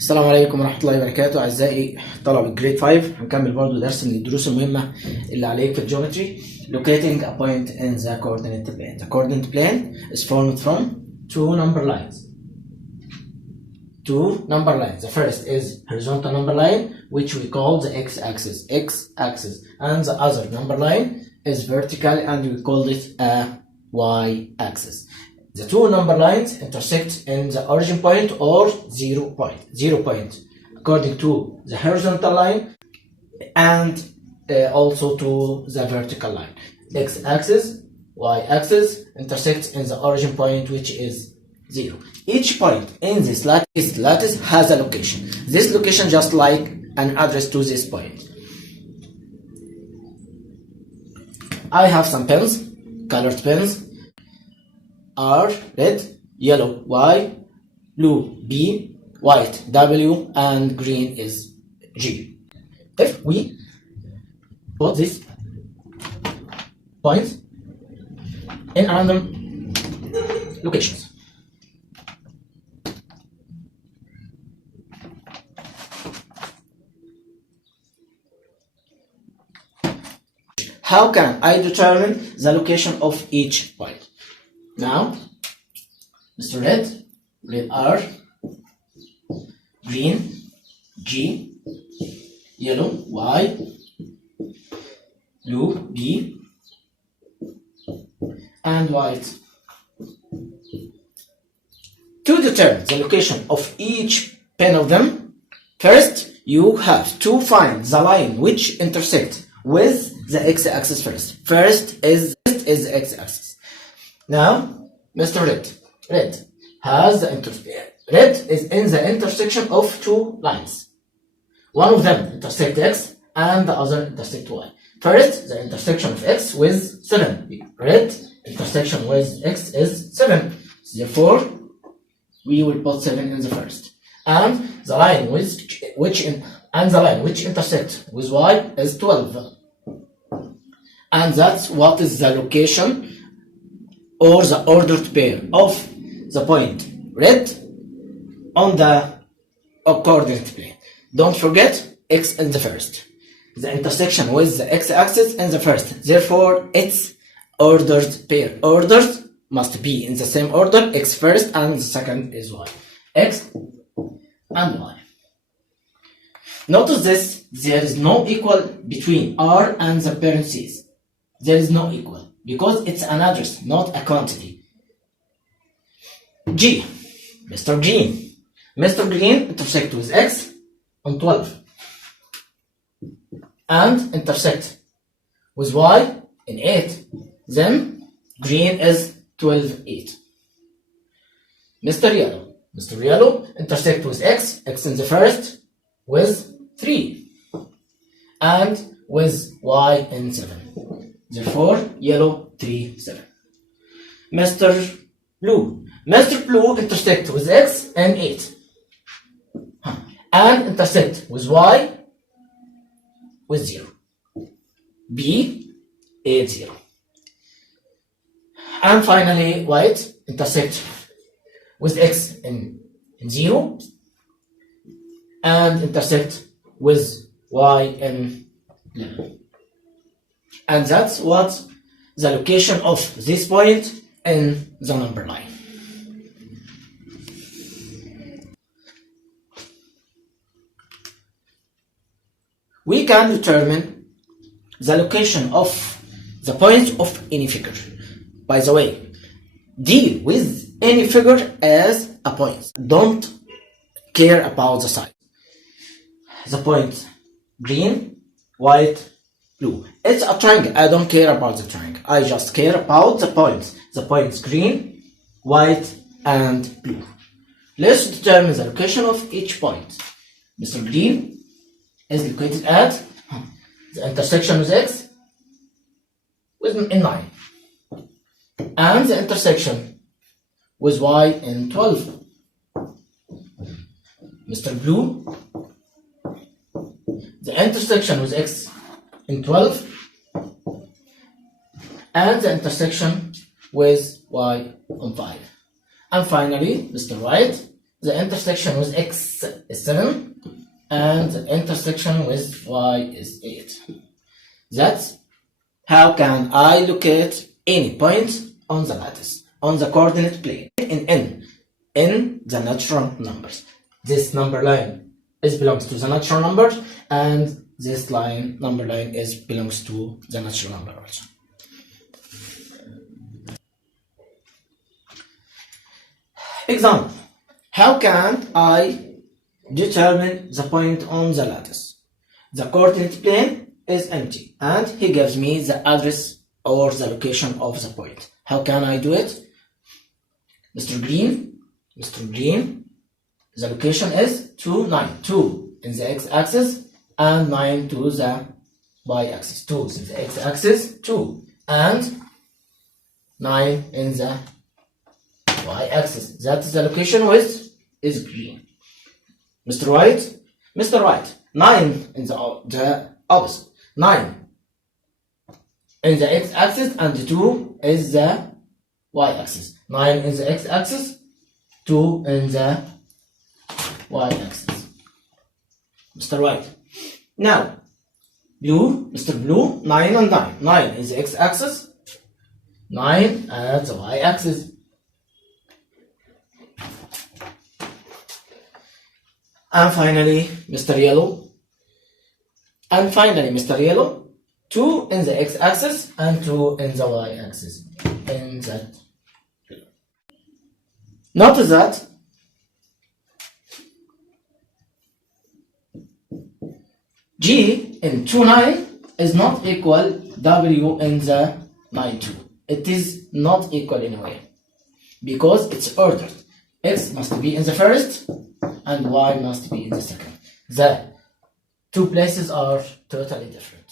السلام عليكم ورحمة الله وبركاته أعزائي طلبة جريد 5. هنكمل برضو درس من الدروس المهمة اللي عليك في الجيومتري. Locating a point in the coordinate plane. The coordinate plane is formed from two number lines. The first is horizontal number line, which we call the x-axis, and the other number line is vertical, and we call it a y-axis. The two number lines intersect in the origin point or 0 point, according to the horizontal line and also to the vertical line. X-axis, y-axis intersects in the origin point, which is 0. Each point in this lattice has a location. This location just like an address to this point. I have some pens, colored pens. R, red, yellow, Y, blue, B, white, W, and green is G. If we put this point in random locations, how can I determine the location of each point? Now, Mr. Red R, green G, yellow Y, blue B, and white. To determine the location of each pen of them, first you have to find the line which intersects with the x-axis first. First is the x-axis. Now, Mr. Red has red is in the intersection of two lines. One of them intersects x and the other intersects y. First, the intersection of x with 7. Red intersection with x is 7. Therefore, we will put 7 in the first. And the line which intersects with y is 12. And that's what is the location or the ordered pair of the point red on the coordinate plane. Don't forget x in the first. The intersection with the x-axis in the first. Therefore, its ordered pair. Ordered must be in the same order. X first and the second is y. X and y. Notice this. There is no equal between R and the parentheses. There is no equal, because it's an address, not a quantity. G, Mr. Green. Mr. Green intersects with X on 12 and intersect with Y in 8. Then green is 12, 8. Mr. Yellow intersects with X in the first with 3 and with Y in 7. Therefore, yellow 3, 7. Mr. Blue intersects with X and 8. And intersect with Y with 0. B, 8, 0. And finally, white intersects with X in 0 and intersect with Y in 11. And that's what the location of this point in the number line. We can determine the location of the point of any figure. By the way, deal with any figure as a point. Don't care about the size. The point green, white, blue. It's a triangle. I don't care about the triangle. I just care about the points. The points green, white, and blue. Let's determine the location of each point. Mr. Green is located at the intersection with X in 9. And the intersection with Y in 12. Mr. Blue, the intersection with X in 12 and the intersection with Y on 5. And finally, Mr. White the intersection with x is 7 and the intersection with y is 8. That's how can I locate any point on the lattice, on the coordinate plane in the natural numbers. This number line belongs to the natural number, and this number line belongs to the natural number also. Example: how can I determine the point on the lattice? The coordinate plane is empty, and he gives me the address or the location of the point. How can I do it? Mr. Green, the location is 2, 9. 2 in the x-axis and 9 to the y-axis. 2 in the x-axis, 2, and 9 in the y-axis. That is the location is green. Mr. White, 9 in the opposite. 9 in the x-axis and 2 is the y-axis. 9 in the x-axis, 2 in the y-axis. Mr. White. Now, Mr. Blue, 9 and 9. 9 in the x-axis, 9 at the y-axis. And finally, Mr. Yellow. 2 in the x-axis and 2 in the y-axis. Notice that G in 2, 9 is not equal W in the 9, 2. It is not equal anyway because it's ordered. X must be in the first and Y must be in the second. The two places are totally different.